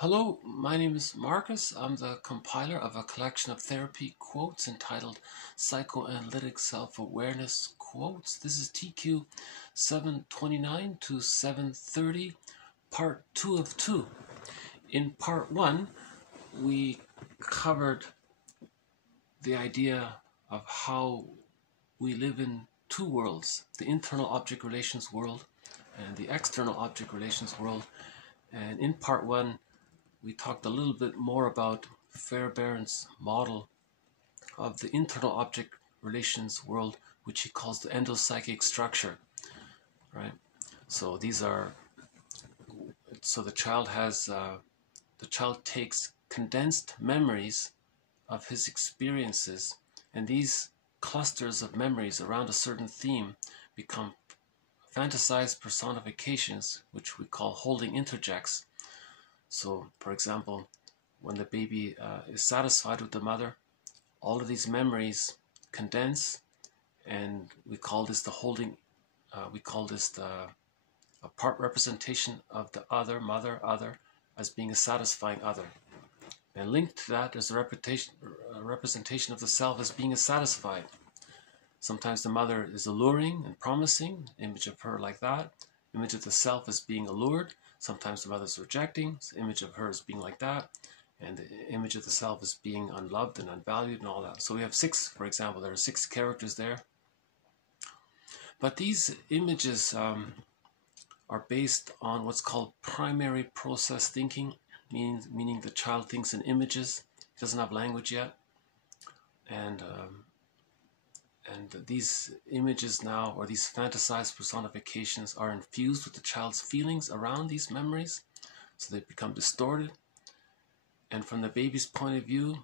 Hello, my name is Marcus. I'm the compiler of a collection of therapy quotes entitled Psychoanalytic Self-Awareness Quotes. This is TQ 729 to 730, part 2 of 2. In part 1, we covered the idea of how we live in two worlds, the internal object relations world and the external object relations world. And in part 1, we talked a little bit more about Fairbairn's model of the internal object relations world, which he calls the endopsychic structure, right? So the child takes condensed memories of his experiences, and these clusters of memories around a certain theme become fantasized personifications, which we call holding introjects. So, for example, when the baby is satisfied with the mother, all of these memories condense, and we call this the holding, a part representation of the other, other, as being a satisfying other. And linked to that is a representation of the self as being satisfied. Sometimes the mother is alluring and promising, image of her like that, image of the self as being allured. Sometimes the mother's rejecting, the image of her as being like that, and the image of the self as being unloved and unvalued and all that. So we have 6, for example, there are 6 characters there. But these images are based on what's called primary process thinking, meaning the child thinks in images. He doesn't have language yet. And these images now, or these fantasized personifications, are infused with the child's feelings around these memories, so they become distorted. And from the baby's point of view,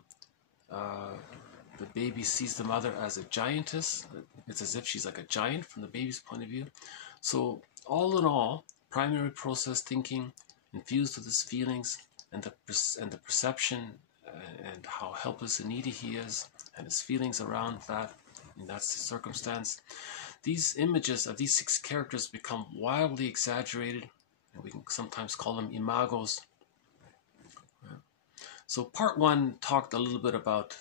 the baby sees the mother as a giantess. It's as if she's like a giant from the baby's point of view. So all in all, primary process thinking infused with his feelings and the perception and how helpless and needy he is, and his feelings around that. And that's the circumstance. These images of these 6 characters become wildly exaggerated, and we can sometimes call them imagos. So part 1 talked a little bit about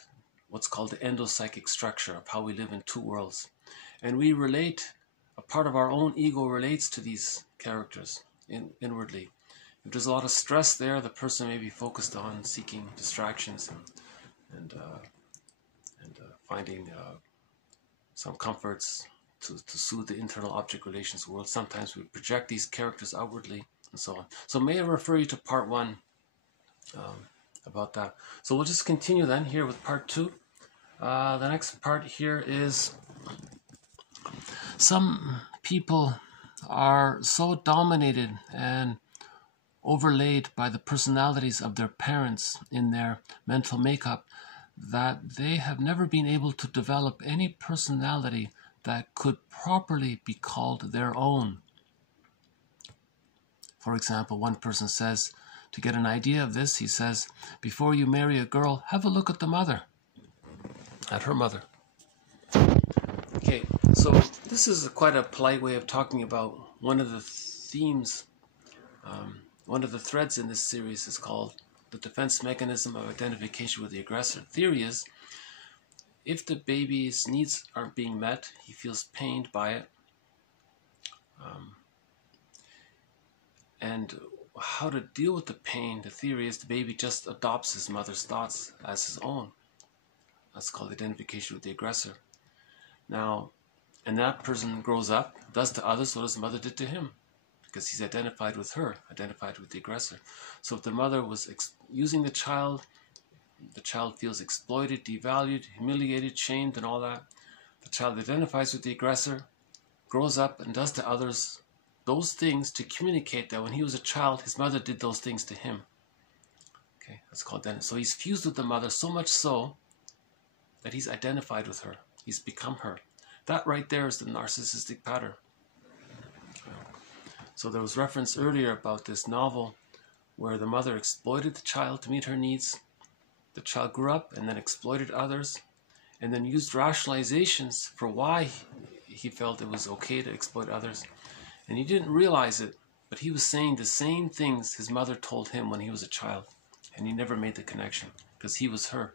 what's called the endopsychic structure of how we live in two worlds. And we relate, a part of our own ego relates to these characters inwardly. If there's a lot of stress there, the person may be focused on seeking distractions and finding some comforts to soothe the internal object relations world. Sometimes we project these characters outwardly and so on. So may I refer you to part 1 about that. So we'll just continue then here with part 2. The next part here is some people are so dominated and overlaid by the personalities of their parents in their mental makeup that they have never been able to develop any personality that could properly be called their own. For example, one person says, to get an idea of this, he says, before you marry a girl, have a look at the mother, at her mother. Okay, so this is quite a polite way of talking about one of the themes, one of the threads in this series is called the defense mechanism of identification with the aggressor. Theory is, if the baby's needs aren't being met, he feels pained by it. And how to deal with the pain, the theory is the baby just adopts his mother's thoughts as his own. That's called identification with the aggressor. Now, and that person grows up, does to others what his mother did to him, because he's identified with her, identified with the aggressor. So if the mother was using the child feels exploited, devalued, humiliated, shamed, and all that. The child identifies with the aggressor, grows up, and does to others those things to communicate that when he was a child, his mother did those things to him. Okay, that's called identity. So he's fused with the mother so much so that he's identified with her. He's become her. That right there is the narcissistic pattern. So there was reference earlier about this novel where the mother exploited the child to meet her needs. The child grew up and then exploited others and then used rationalizations for why he felt it was okay to exploit others. And he didn't realize it, but he was saying the same things his mother told him when he was a child, and he never made the connection because he was her.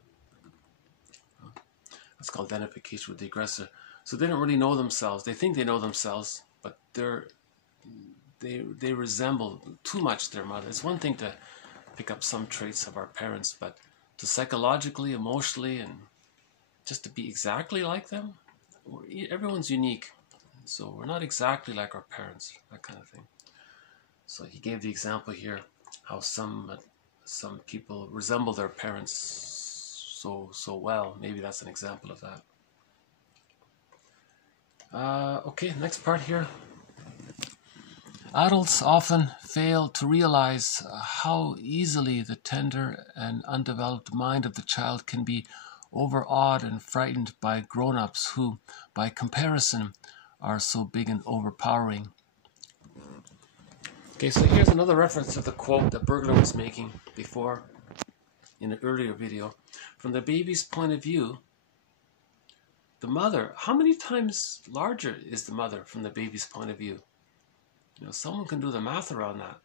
That's called identification with the aggressor. So they don't really know themselves. They think they know themselves, but they resemble too much their mother. It's one thing to pick up some traits of our parents, but to psychologically, emotionally, and just to be exactly like them, everyone's unique. So we're not exactly like our parents, that kind of thing. So he gave the example here how some people resemble their parents so well. Maybe that's an example of that. Okay, next part here. Adults often fail to realize how easily the tender and undeveloped mind of the child can be overawed and frightened by grown-ups who, by comparison, are so big and overpowering. Okay, so here's another reference to the quote that Bergler was making before in an earlier video. From the baby's point of view, the mother, how many times larger is the mother from the baby's point of view? You know, someone can do the math around that.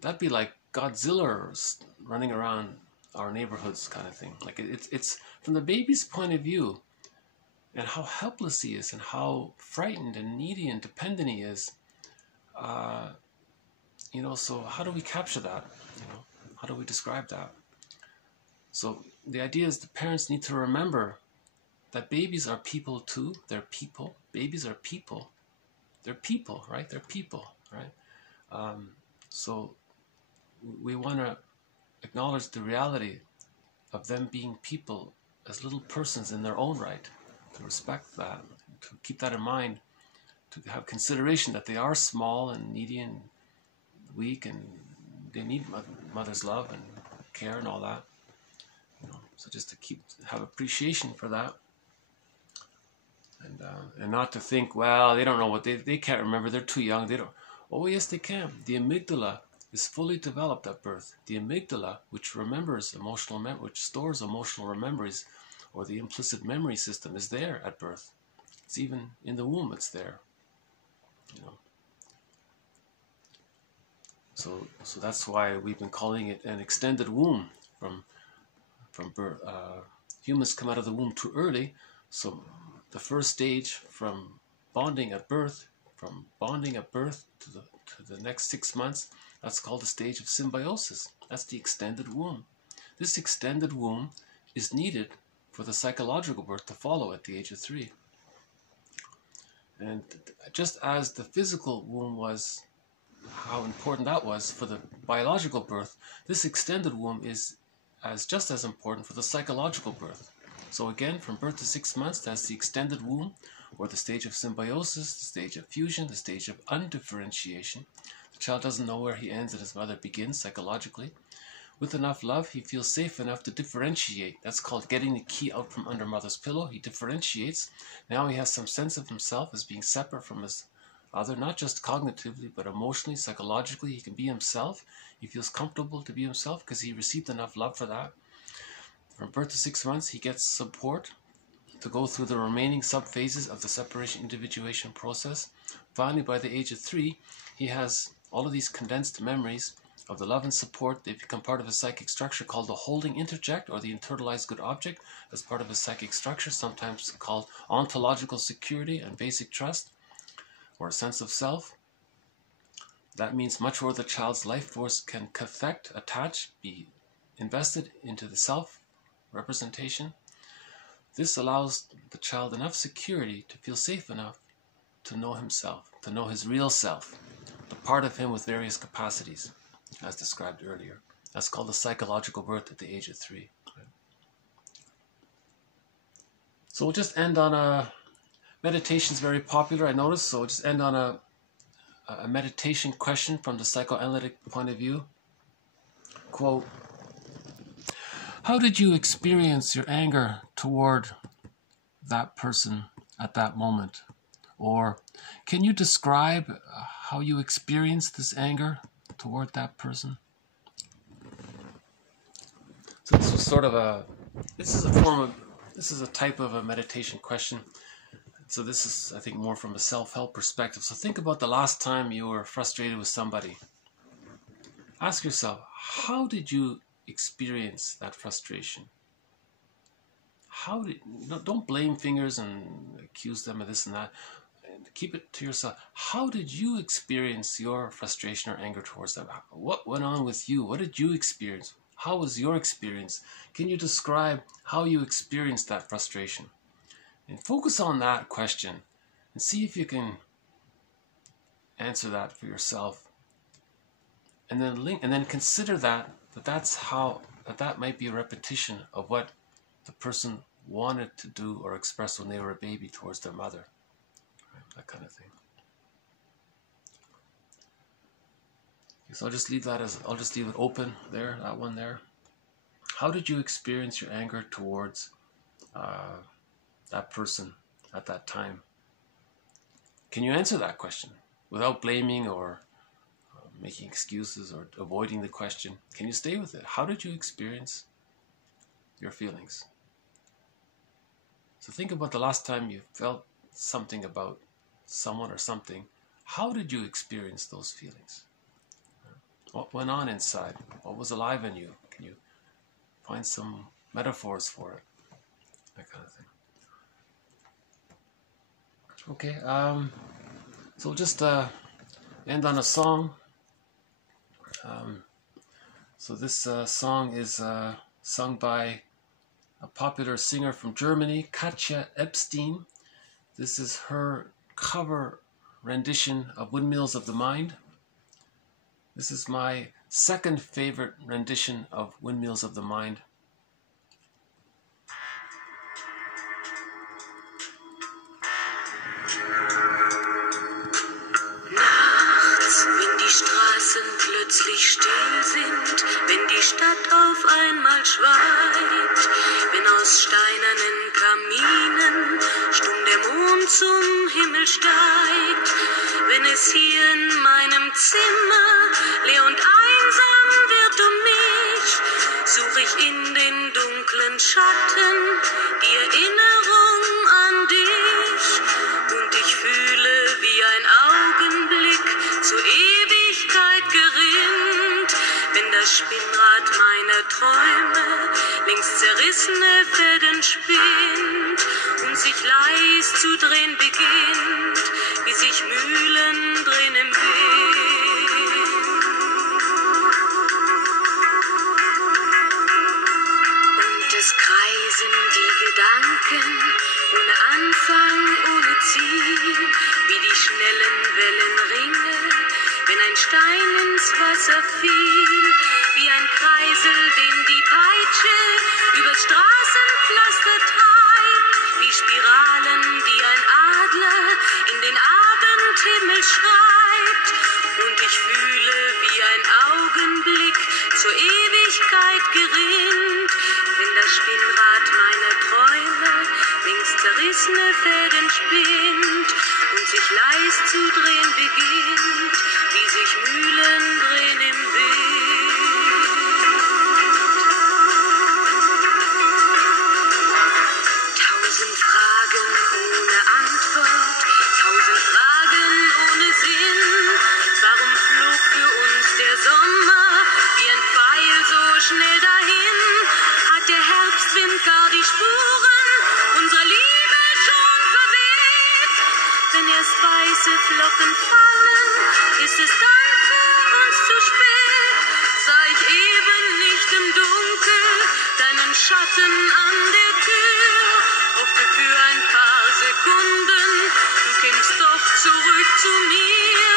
That'd be like Godzilla running around our neighborhoods kind of thing. Like it's from the baby's point of view, and how helpless he is and how frightened and needy and dependent he is. You know, so how do we capture that? You know, how do we describe that? So the idea is the parents need to remember that babies are people too. They're people. Babies are people. They're people, right? They're people, right? So we want to acknowledge the reality of them being people as little persons in their own right, to respect that, to keep that in mind, to have consideration that they are small and needy and weak, and they need mother's love and care and all that. You know, so just to have appreciation for that, and not to think, well, they don't know what they can't remember. They're too young. They don't. Oh yes, they can. The amygdala is fully developed at birth. The amygdala, which remembers which stores emotional memories, or the implicit memory system, is there at birth. It's even in the womb. It's there. You know. So that's why we've been calling it an extended womb from birth. Humans come out of the womb too early, so the first stage from bonding at birth to the next 6 months, that's called the stage of symbiosis. That's the extended womb. This extended womb is needed for the psychological birth to follow at the age of 3. And just as the physical womb was, how important that was for the biological birth, this extended womb is just as important for the psychological birth. So again, from birth to 6 months, that's the extended womb, or the stage of symbiosis, the stage of fusion, the stage of undifferentiation. The child doesn't know where he ends and his mother begins psychologically. With enough love, he feels safe enough to differentiate. That's called getting the key out from under mother's pillow. He differentiates. Now he has some sense of himself as being separate from his other, not just cognitively, but emotionally, psychologically. He can be himself. He feels comfortable to be himself because he received enough love for that. From birth to 6 months, he gets support to go through the remaining sub-phases of the separation individuation process. Finally, by the age of 3, he has all of these condensed memories of the love and support. They become part of a psychic structure called the holding interject, or the internalized good object, as part of a psychic structure, sometimes called ontological security and basic trust, or a sense of self. That means much more the child's life force can affect, attach, be invested into the self representation. This allows the child enough security to feel safe enough to know himself, to know his real self, the part of him with various capacities, as described earlier. That's called the psychological birth at the age of 3. So we'll just end on a meditation. Is very popular, I noticed, so we'll just end on a meditation question from the psychoanalytic point of view. Quote, how did you experience your anger toward that person at that moment? Or can you describe how you experienced this anger toward that person? So this is a type of a meditation question. So this is, I think, more from a self-help perspective. So think about the last time you were frustrated with somebody. Ask yourself, how did you experience that frustration? Don't blame fingers and accuse them of this and that. Keep it to yourself. How did you experience your frustration or anger towards them? What went on with you? What did you experience? How was your experience? Can you describe how you experienced that frustration? And focus on that question and see if you can answer that for yourself. And then consider that might be a repetition of what the person wanted to do or express when they were a baby towards their mother. That kind of thing. So I'll just leave it open there, that one there. How did you experience your anger towards that person at that time? Can you answer that question without blaming or making excuses or avoiding the question? Can you stay with it? How did you experience your feelings? So think about the last time you felt something about someone or something. How did you experience those feelings? What went on inside? What was alive in you? Can you find some metaphors for it? That kind of thing. Okay, so we'll just end on a song. So this song is sung by a popular singer from Germany, Katja Epstein. This is her cover rendition of Windmills of the Mind. This is my second favorite rendition of Windmills of the Mind. Nachts, wenn die Straßen plötzlich still sind, wenn die Stadt auf einmal schweigt, wenn aus steinernen Kaminen stumm der Mond zum Himmel steigt, wenn es hier in meinem Zimmer leer und einsam wird um mich, suche ich in den dunklen Schatten die Erinnerung an dich, und ich fühle, wie ein Augenblick zur Ewigkeit gerinnt, wenn das Spinnrad meiner Träume längst zerrissene Fäden spinnt und sich leis zu drehen beginnt, wie sich Mühlen drehen im Wind. Und es kreisen die Gedanken ohne Anfang, ohne Ziel, wie die schnellen Wellenringe, wenn ein Stein ins Wasser fiel, wie ein Kreisel, den die Peitsche übers Straßenpflaster treibt, wie Spiralen, die ein Adler in den Abendhimmel schreibt, und ich fühle, wie ein Augenblick zur Ewigkeit gerinnt, wenn das Spinnrad meiner Träume längst zerrissene Fäden spinnt und sich leis zu drehen beginnt, wie sich Mühlen drehen im Wind. Tausend Fragen ohne Antwort, tausend Fragen ohne Sinn. Warum flog für uns der Sommer wie ein Pfeil so schnell dahin? Hat der Herbstwind gar die Spuren unserer Liebe schon verweht? Wenn erst weiße Flocken fallen, ist es dann für uns zu spät. Sah ich eben nicht im Dunkel deinen Schatten an der Tür, hoffte für ein paar Sekunden, du kämst doch zurück zu mir.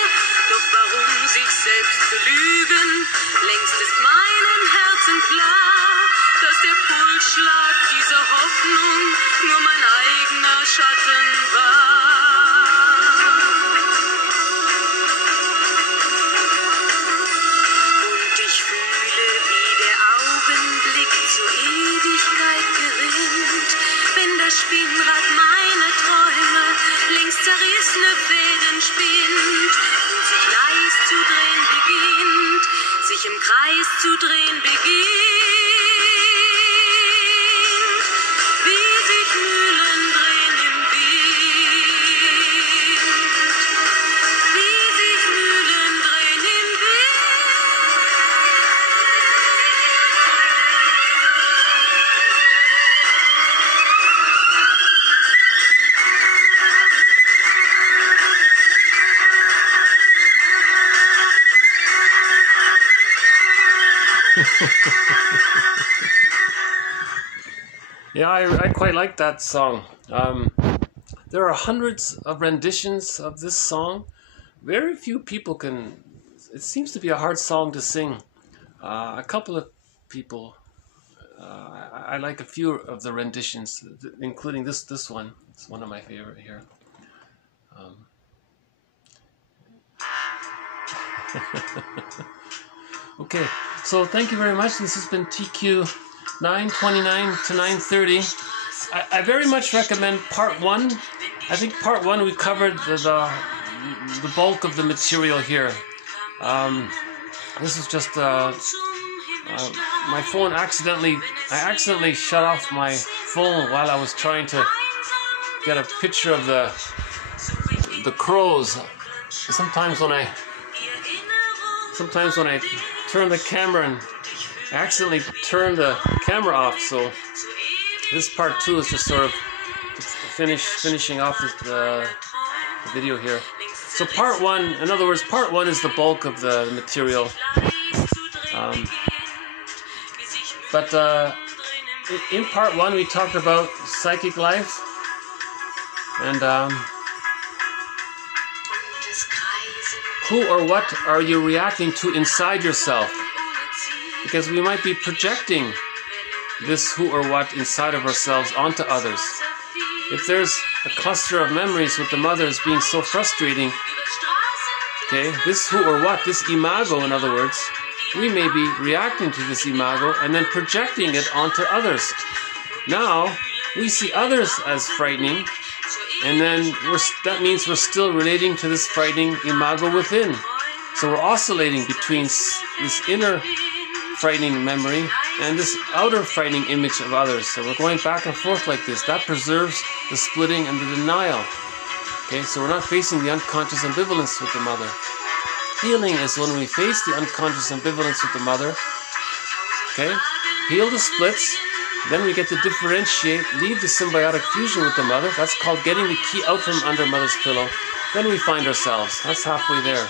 Doch warum sich selbst belügen? Längst ist meinem Herzen klar, dass der Pulsschlag dieser Hoffnung nur mein eigener Schatten war. Und ich fühle, wie der Augenblick zur Ewigkeit gerinnt, wenn das Spinnrad meiner Träume längst zerrissene Fäden spinnt und sich leis zu drehen beginnt, sich im Kreis zu drehen beginnt, wie sich Mühlen drehen im Wind. Yeah, I quite like that song. There are hundreds of renditions of this song. Very few people can. It seems to be a hard song to sing. A couple of people. I like a few of the renditions, including this one. It's one of my favorite here. Okay, so thank you very much. This has been TQ 929 to 930. I very much recommend part 1. I think part 1 we covered the bulk of the material here. This is just my phone I accidentally shut off my phone while I was trying to get a picture of the crows. Sometimes when I turn the camera and I accidentally turn the camera off, so this part 2 is just sort of finishing off the video here. So part 1, in other words, part 1 is the bulk of the material. But in part 1 we talked about psychic life and who or what are you reacting to inside yourself? Because we might be projecting this who or what inside of ourselves onto others. If there's a cluster of memories with the mothers being so frustrating, okay, this who or what, this imago in other words, we may be reacting to this imago and then projecting it onto others. Now, we see others as frightening, and then that means we're still relating to this frightening imago within. So we're oscillating between this inner frightening memory and this outer frightening image of others. So we're going back and forth like this. That preserves the splitting and the denial. Okay, so we're not facing the unconscious ambivalence with the mother. Healing is when we face the unconscious ambivalence with the mother. Okay, heal the splits. Then we get to differentiate, leave the symbiotic fusion with the mother. That's called getting the key out from under mother's pillow. Then we find ourselves. That's halfway there.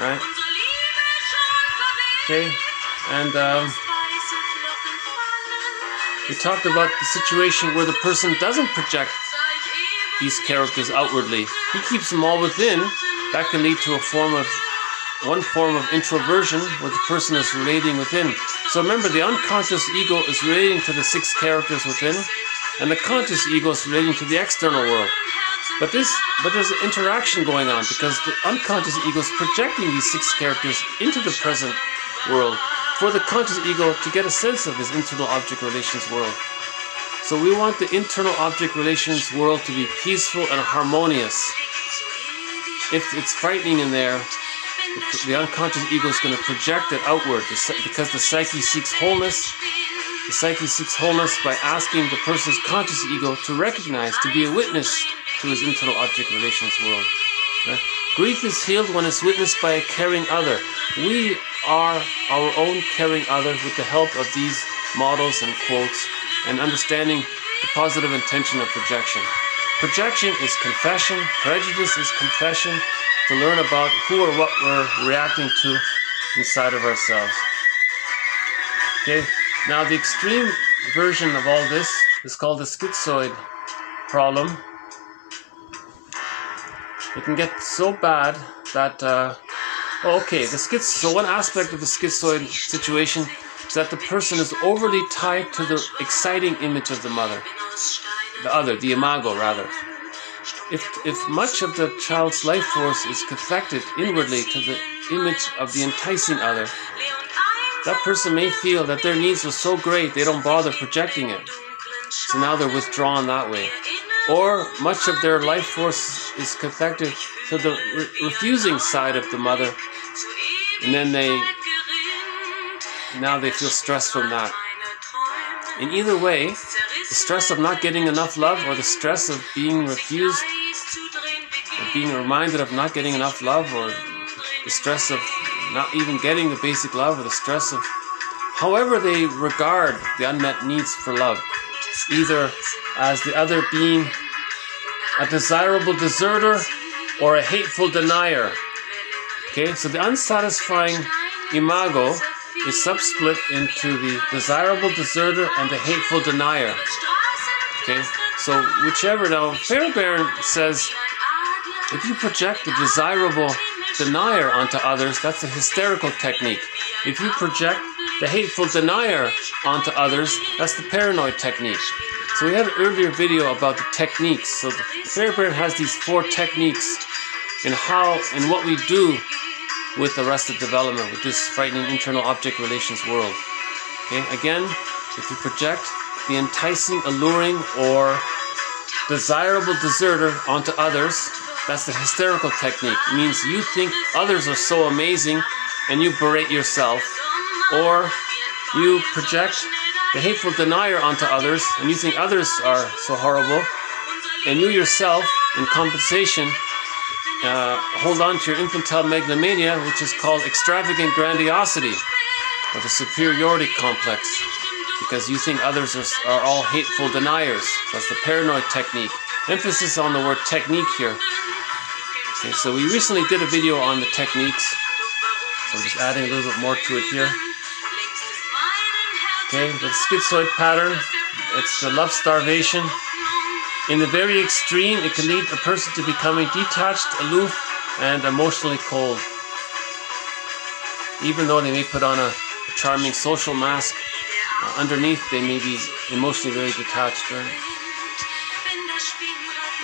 Right? Okay, and we talked about the situation where the person doesn't project these characters outwardly. He keeps them all within. That can lead to one form of introversion where the person is relating within. So remember, the unconscious ego is relating to the 6 characters within, and the conscious ego is relating to the external world. But there's an interaction going on because the unconscious ego is projecting these 6 characters into the present world for the conscious ego to get a sense of this internal object relations world. So we want the internal object relations world to be peaceful and harmonious. If it's frightening in there, the unconscious ego is going to project it outward because the psyche seeks wholeness. The psyche seeks wholeness by asking the person's conscious ego to recognize, to be a witness to his internal object relations world. Right? Grief is healed when it's witnessed by a caring other. We are our own caring other with the help of these models and quotes and understanding the positive intention of projection. Projection is confession, prejudice is confession, to learn about who or what we're reacting to inside of ourselves. Okay, now the extreme version of all this is called the schizoid problem. It can get so bad that, so one aspect of the schizoid situation is that the person is overly tied to the exciting image of the mother, the imago rather. If much of the child's life force is cathected inwardly to the image of the enticing other, that person may feel that their needs are so great they don't bother projecting it. So now they're withdrawn that way. Or much of their life force is cathected to the refusing side of the mother, and then they feel stress from that. In either way, the stress of not getting enough love or the stress of being refused, or being reminded of not getting enough love, or the stress of not even getting the basic love, or the stress of however they regard the unmet needs for love, either as the other being a desirable deserter or a hateful denier. Okay, so the unsatisfying imago is subsplit into the desirable deserter and the hateful denier. Okay, so whichever. Now, Fairbairn says if you project the desirable denier onto others, that's a hysterical technique. If you project the hateful denier onto others, that's the paranoid technique. So we had an earlier video about the techniques. So Fairbairn has these 4 techniques in what we do with arrested development, with this frightening internal object relations world. Okay, again, if you project the enticing, alluring, or desirable deserter onto others, that's the hysterical technique. It means you think others are so amazing and you berate yourself, or you project the hateful denier onto others and you think others are so horrible, and you yourself, in compensation, hold on to your infantile megalomania, which is called extravagant grandiosity, or the superiority complex, because you think others are all hateful deniers. That's the paranoid technique. Emphasis on the word technique here. Okay, so we recently did a video on the techniques, so we're just adding a little bit more to it here. Okay, the schizoid pattern, it's the love starvation. In the very extreme, it can lead a person to becoming detached, aloof, and emotionally cold. Even though they may put on a charming social mask, underneath they may be emotionally very detached. Right?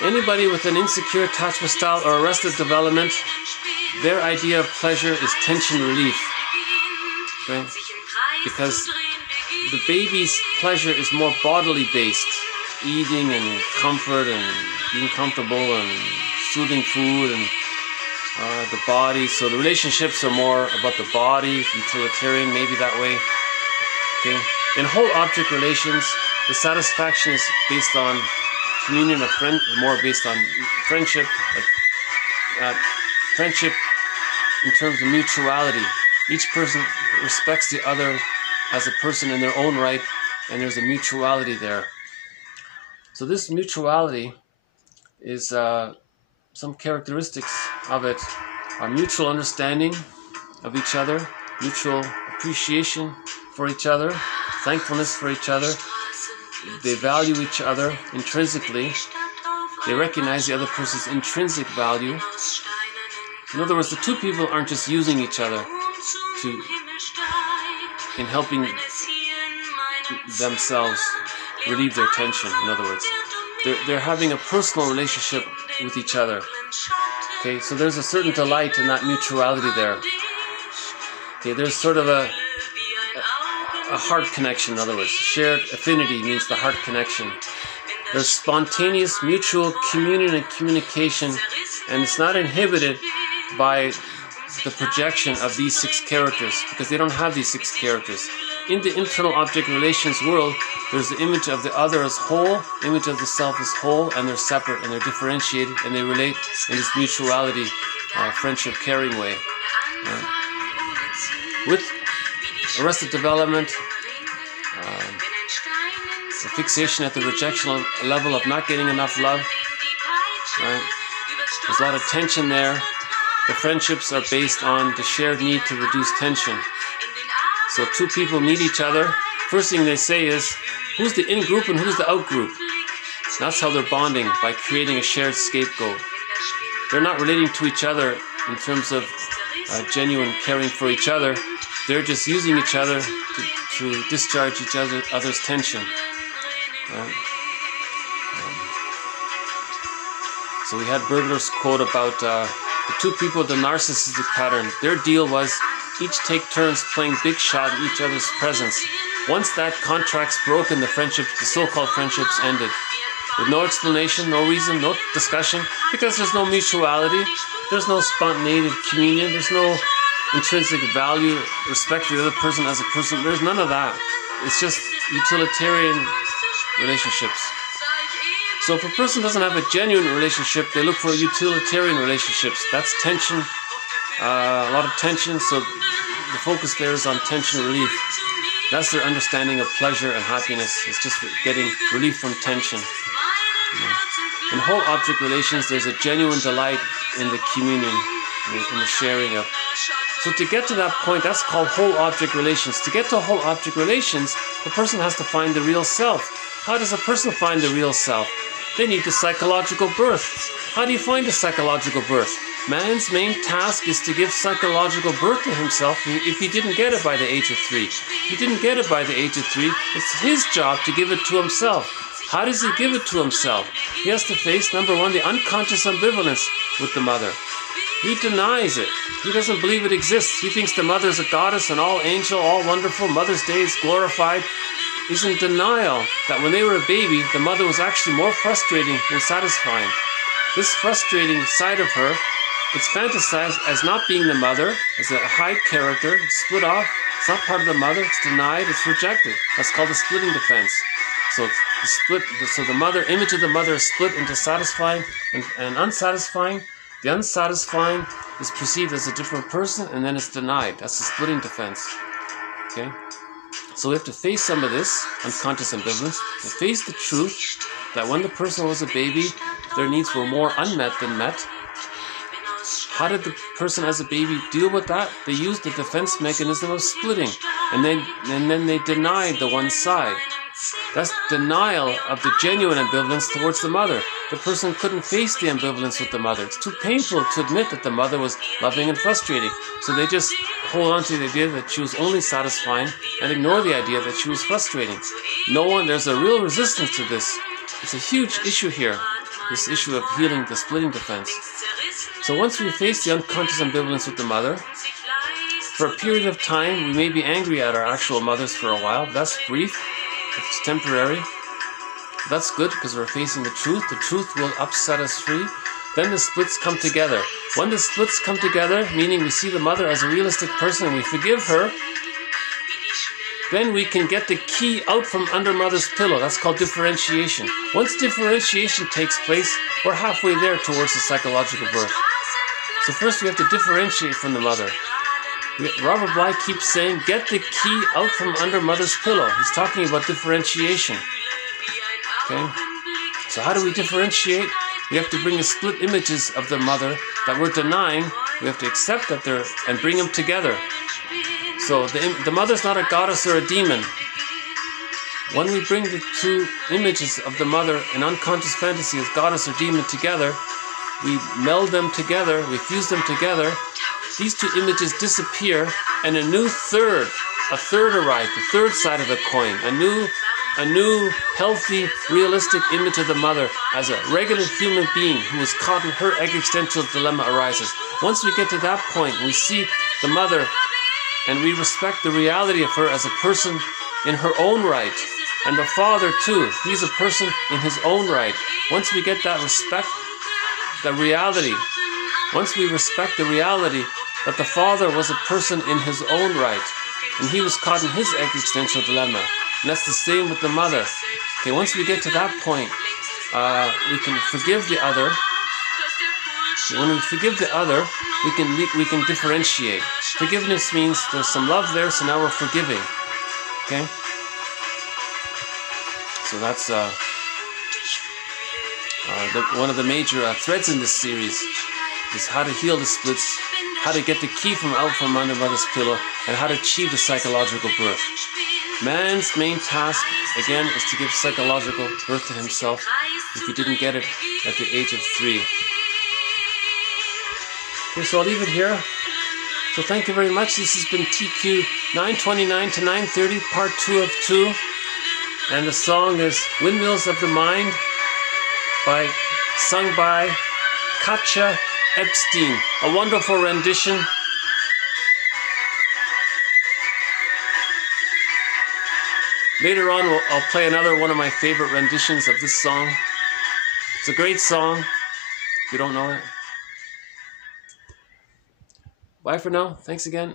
Anybody with an insecure attachment style or arrested development, their idea of pleasure is tension relief. Okay? Because the baby's pleasure is more bodily based. Eating and comfort and being comfortable and soothing food and the body. So the relationships are more about the body, utilitarian, maybe that way. Okay. In whole object relations, the satisfaction is based on communion of friend, more based on friendship. Friendship in terms of mutuality. Each person respects the other as a person in their own right, and there's a mutuality there. So this mutuality is some characteristics of it are mutual understanding of each other, mutual appreciation for each other, thankfulness for each other. They value each other intrinsically. They recognize the other person's intrinsic value. In other words, the two people aren't just using each other in helping themselves relieve their tension. In other words, they're having a personal relationship with each other. Okay, so there's a certain delight in that mutuality there. Okay, there's sort of a heart connection. In other words, shared affinity means the heart connection. There's spontaneous mutual communion and communication, and it's not inhibited by the projection of these 6 characters, because they don't have these 6 characters. In the internal object relations world, there's the image of the other as whole, image of the self as whole, and they're separate and they're differentiated and they relate in this mutuality, friendship, caring way. With arrested development, the fixation at the rejection level of not getting enough love, right? There's a lot of tension there. The friendships are based on the shared need to reduce tension. So 2 people meet each other. First thing they say is, who's the in-group and who's the out-group? That's how they're bonding, by creating a shared scapegoat. They're not relating to each other in terms of genuine caring for each other. They're just using each other to discharge each other's tension. So we had Bergler's quote about the 2 people with the narcissistic pattern. Their deal was each take turns playing big shot in each other's presence. Once that contract's broken, the so-called friendships ended. With no explanation, no reason, no discussion, because there's no mutuality, there's no spontaneity of communion, there's no intrinsic value, respect for the other person as a person. There's none of that. It's just utilitarian relationships. So if a person doesn't have a genuine relationship, they look for utilitarian relationships. That's tension, a lot of tension, so the focus there is on tension relief. That's their understanding of pleasure and happiness. It's just getting relief from tension. In whole object relations, there's a genuine delight in the communion, in the sharing of So to get to that point, that's called whole object relations. To get to whole object relations, the person has to find the real self. How does a person find the real self? They need the psychological birth. How do you find the psychological birth? Man's main task is to give psychological birth to himself if he didn't get it by the age of 3. He didn't get it by the age of 3. It's his job to give it to himself. How does he give it to himself? He has to face, number one, the unconscious ambivalence with the mother. He denies it. He doesn't believe it exists. He thinks the mother is a goddess, an all angel, all wonderful. Mother's Day is glorified. He's in denial that when they were a baby, the mother was actually more frustrating than satisfying. This frustrating side of her, it's fantasized as not being the mother, as a hide character, it's split off. It's not part of the mother, it's denied, it's rejected. That's called the splitting defense. So the mother, image of the mother is split into satisfying and unsatisfying. The unsatisfying is perceived as a different person, and then it's denied. That's the splitting defense. Okay? So we have to face some of this unconscious ambivalence, to face the truth that when the person was a baby, their needs were more unmet than met. How did the person as a baby deal with that? They used the defense mechanism of splitting, and then they denied the one side. That's denial of the genuine ambivalence towards the mother. The person couldn't face the ambivalence with the mother. It's too painful to admit that the mother was loving and frustrating. So they just hold on to the idea that she was only satisfying and ignore the idea that she was frustrating. There's a real resistance to this. It's a huge issue here, this issue of healing the splitting defense. So once we face the unconscious ambivalence with the mother, for a period of time, we may be angry at our actual mothers for a while. That's brief. It's temporary. That's good because we're facing the truth. The truth will upset us free. Then the splits come together. When the splits come together, meaning we see the mother as a realistic person and we forgive her, then we can get the key out from under mother's pillow. That's called differentiation. Once differentiation takes place, we're halfway there towards the psychological birth. So first we have to differentiate from the mother. Robert Bly keeps saying, get the key out from under mother's pillow. He's talking about differentiation. Okay? So how do we differentiate? We have to bring the split images of the mother that we're denying. We have to accept that and bring them together. So the mother's not a goddess or a demon. When we bring the two images of the mother in unconscious fantasy as goddess or demon together, we meld them together, we fuse them together, these two images disappear and a third arrives, the third side of the coin, a new healthy, realistic image of the mother as a regular human being who is caught in her existential dilemma arises. Once we get to that point, we see the mother and we respect the reality of her as a person in her own right. And the father too, he's a person in his own right. Once we get that respect, the reality, once we respect the reality that the father was a person in his own right, and he was caught in his existential dilemma. And that's the same with the mother. Okay, once we get to that point, we can forgive the other. When we forgive the other, we can differentiate. Forgiveness means there's some love there, so now we're forgiving. Okay? So that's one of the major threads in this series is how to heal the splits, how to get the key out from under mother's pillow, and how to achieve the psychological birth. Man's main task, again, is to give psychological birth to himself if he didn't get it at the age of 3. Okay, so I'll leave it here. So thank you very much. This has been TQ 929 to 930, part 2 of 2. And the song is Windmills of the Mind, sung by Katja Epstein. A wonderful rendition. Later on, I'll play another one of my favorite renditions of this song. It's a great song, if you don't know it. Bye for now. Thanks again.